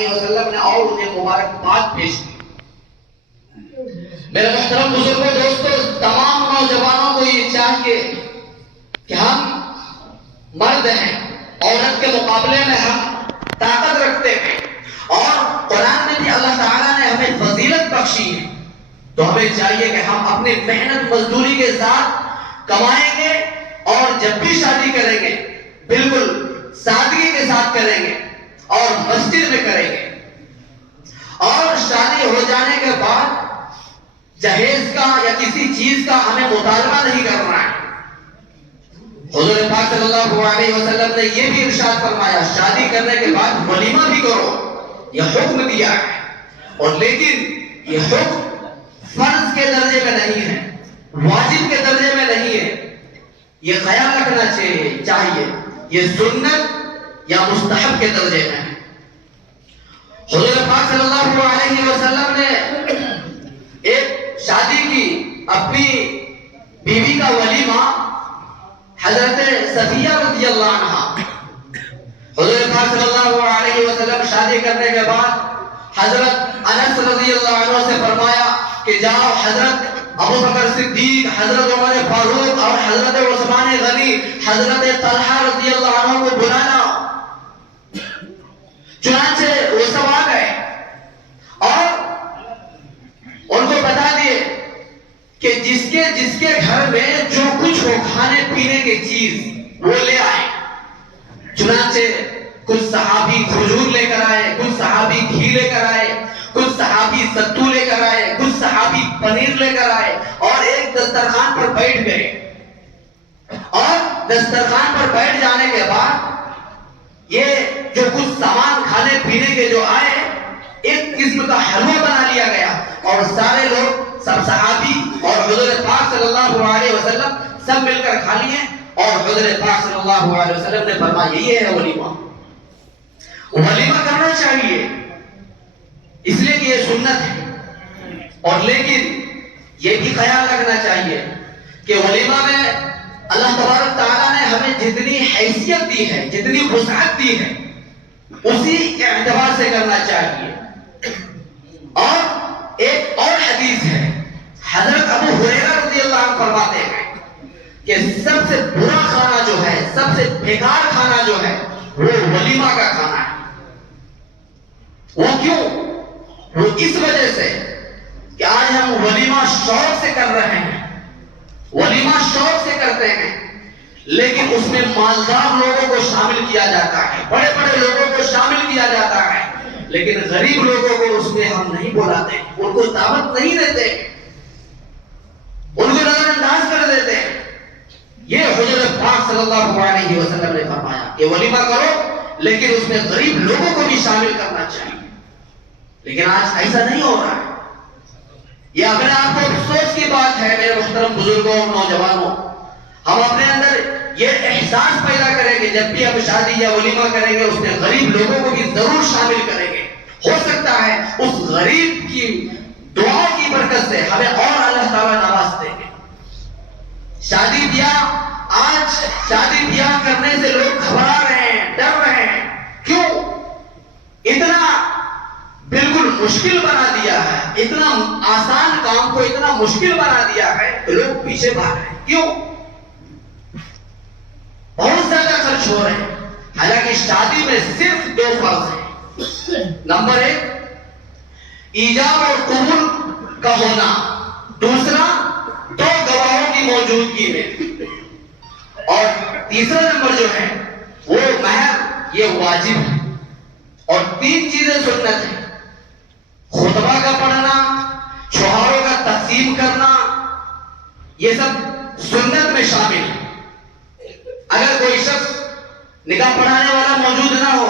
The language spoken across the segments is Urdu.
علیہ وسلم نے اور انہیں مبارکباد پیش کی۔ میرے محترم بزرگوں، دوستوں، تمام نوجوانوں کو یہ چاہیے کہ ہم مرد ہیں، عورت کے مقابلے میں ہم طاقت رکھتے ہیں، اور قرآن میں بھی اللہ تعالیٰ نے ہمیں فضیلت بخشی ہے، تو ہمیں چاہیے کہ ہم اپنی محنت مزدوری کے ساتھ کمائیں گے، اور جب بھی شادی کریں گے بالکل سادگی کے ساتھ کریں گے اور مسجد میں کریں گے، اور شادی ہو جانے کے بعد جہیز کا یا کسی چیز کا ہمیں مطالبہ نہیں کرنا ہے۔ حضور پاک صلی اللہ علیہ وسلم نے یہ بھی ارشاد فرمایا، شادی کرنے کے بعد ولیمہ بھی کرو، یہ حکم دیا ہے، اور لیکن یہ حکم فرض کے درجے میں نہیں ہے، واجب کے درجے میں نہیں ہے، یہ خیال رکھنا چاہیے یہ سنت یا مستحب کے درجے میں ہے۔ حضور پاک صلی اللہ علیہ وسلم نے ایک شادی کی، اپنی بیوی کا ولیمہ حضرت صفیہ رضی اللہ عنہ، حضور پاک صلی اللہ علیہ وسلم شادی کرنے کے بعد حضرت انس رضی اللہ عنہ سے فرمایا کہ جاؤ حضرت ابو بکر صدیق، حضرت عمر فاروق اور حضرت عثمان غنی، حضرت طلحہ رضی اللہ عنہ کو بلانا۔ چنانچہ وہ سب آ گئے اور ان کو بتا دیے کہ جس کے گھر میں جو کچھ ہو کھانے پینے کی چیز وہ لے آئے۔ چنانچہ کچھ صحابی کھجور لے کر آئے، کچھ صحابی گھی لے کر آئے، کچھ صحابی ستو لے کر آئے، کچھ صحابی پنیر لے کر آئے، اور ایک دسترخوان پر بیٹھ گئے، اور دسترخوان پر بیٹھ جانے کے بعد یہ جو کچھ سامان کھانے پینے کے جو آئے، ایک قسم کا حلوہ بنا لیا گیا، اور سارے لوگ، سب صحابی اور حضور پاک صلی اللہ علیہ وسلم سب مل کر کھا لیے، اور حضور پاک صلی اللہ علیہ وسلم نے فرمایا یہ ہے ولیمہ۔ ولیمہ کرنا چاہیے اس لیے کہ یہ سنت ہے، اور لیکن یہ بھی خیال رکھنا چاہیے کہ ولیمہ میں اللہ تبارک تعالیٰ نے ہمیں جتنی حیثیت دی ہے، جتنی وسعت دی ہے، اسی اعتبار سے کرنا چاہیے۔ اور ایک اور حدیث ہے، حضرت ابو ہریرہ رضی اللہ عنہ فرماتے ہیں کہ سب سے برا کھانا جو ہے، سب سے بیکار کھانا جو ہے، وہ ولیمہ کا کھانا ہے۔ وہ کیوں؟ وہ اس وجہ سے کہ آج ہم ولیمہ شوق سے کر رہے ہیں، ولیمہ شوق سے کرتے ہیں، لیکن اس میں مالدار لوگوں کو شامل کیا جاتا ہے، بڑے بڑے لوگوں کو شامل کیا جاتا ہے، لیکن غریب لوگوں کو اس میں ہم نہیں بلاتے، ان کو دعوت نہیں دیتے، ان کو نظر انداز کر دیتے ہیں۔ یہ حضور پاک صلی اللہ علیہ وسلم نے فرمایا کہ ولیمہ کرو، لیکن اس میں غریب لوگوں کو بھی شامل کرنا چاہیے، لیکن آج ایسا نہیں ہو رہا ہے۔ یہ اپنے آپ کو افسوس کی بات ہے میرے محترم بزرگوں اور نوجوانوں، ہم اپنے اندر یہ احساس پیدا کریں گے جب بھی ہم شادی یا ولیمہ کریں گے، اس میں غریب لوگوں کو بھی ضرور شامل کریں گے۔ ہو سکتا ہے اس غریب کی دعاؤں کی برکت سے ہمیں اور اللہ تعالیٰ نواز دیں گے۔ شادی بیاہ، آج شادی بیاہ کرنے سے لوگ گھبرا رہے ہیں، ڈر رہے ہیں، کیوں؟ اتنا بالکل مشکل بنا دیا ہے، اتنا آسان کام کو اتنا مشکل بنا دیا ہے کہ لوگ پیچھے بھاگ رہے ہیں۔ کیوں؟ بہت زیادہ خرچ ہو رہے ہیں، حالانکہ شادی میں صرف دو فرض ہیں۔ نمبر ایک، ایجاب اور قبول کا ہونا، دوسرا دو گواہوں کی موجودگی میں، اور تیسرا نمبر جو ہے وہ مہر، یہ واجب ہے، اور تین چیزیں سنت ہیں: خطبہ کا پڑھنا، شوہروں کا تقسیم کرنا، یہ سب سنت میں شامل ہے۔ اگر کوئی شخص نکاح پڑھانے والا موجود نہ ہو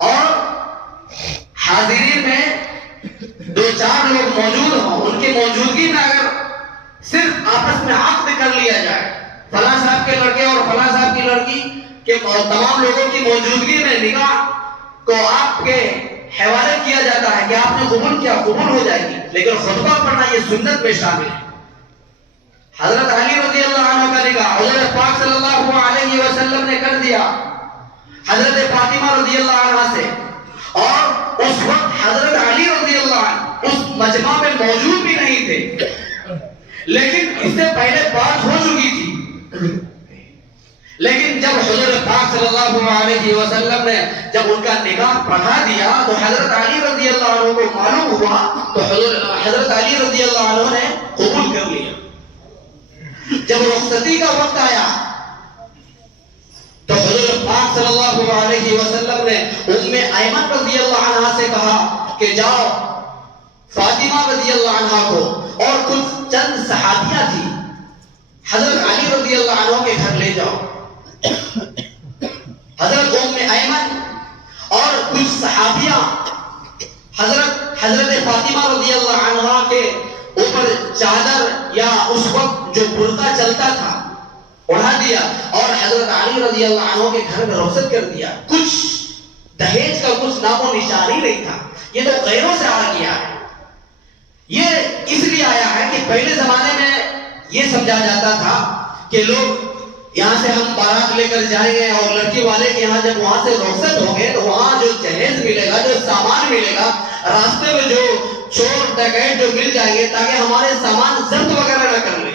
اور حاضرین میں دو چار لوگ موجود ہوں، ان کی موجودگی میں اگر صرف آپس میں عقد کر لیا جائے، فلاں صاحب کے لڑکے اور فلاں صاحب کی لڑکی کے تمام لوگوں کی موجودگی میں نکاح کو آپ کے حوالے کیا جاتا ہے کہ آپ نے قبول کیا، قبول ہو جائے گی، لیکن خطبہ پڑھنا یہ سنت میں شامل ہے۔ حضرت علی رضی اللہ عنہ کا نکاح حضرت پاک صلی اللہ علیہ وسلم نے کر دیا حضرت فاطمہ رضی اللہ عنہ سے، اور اس وقت حضرت علی رضی اللہ عنہ اس مجمع میں موجود بھی نہیں تھے، لیکن اس سے پہلے بات ہو چکی تھی۔ لیکن جب حضور پاک صلی اللہ علیہ وسلم نے جب ان کا نکاح پڑھا دیا تو حضرت علی رضی اللہ عنہ کو معلوم ہوا، تو حضرت علی رضی اللہ عنہ نے قبول کر لیا۔ جب رخصتی کا وقت آیا تو حضور پاک صلی اللہ علیہ وسلم نے ام ایمن رضی اللہ عنہ سے کہا کہ جاؤ فاطمہ رضی اللہ عنہ کو اور کچھ چند صحابیہ تھی حضرت علی رضی اللہ عنہ کے گھر لے جاؤ۔ حضرت ام ایمن اور کچھ صحابیہ حضرت فاطمہ رضی اللہ عنہ کے اوپر چادر یا اس وقت جو برقع چلتا تھا اڑا دیا اور حضرت علی رضی اللہ عنہ کے گھر میں رخصت کر دیا۔ کچھ دہیج کا کچھ نام و نشان ہی نہیں تھا، یہ تو غیروں سے آ گیا ہے۔ یہ اس لیے آیا ہے کہ پہلے زمانے میں یہ سمجھا جاتا تھا کہ لوگ یہاں سے ہم بارات لے کر جائیں گے اور لڑکی والے کے یہاں جب وہاں سے رخصت ہوں گے تو وہاں جو جہیز ملے گا، جو سامان ملے گا، راستے میں جو چور ڈکیت جو مل جائیں گے تاکہ ہمارے سامان ضبط وغیرہ نہ کر لیں۔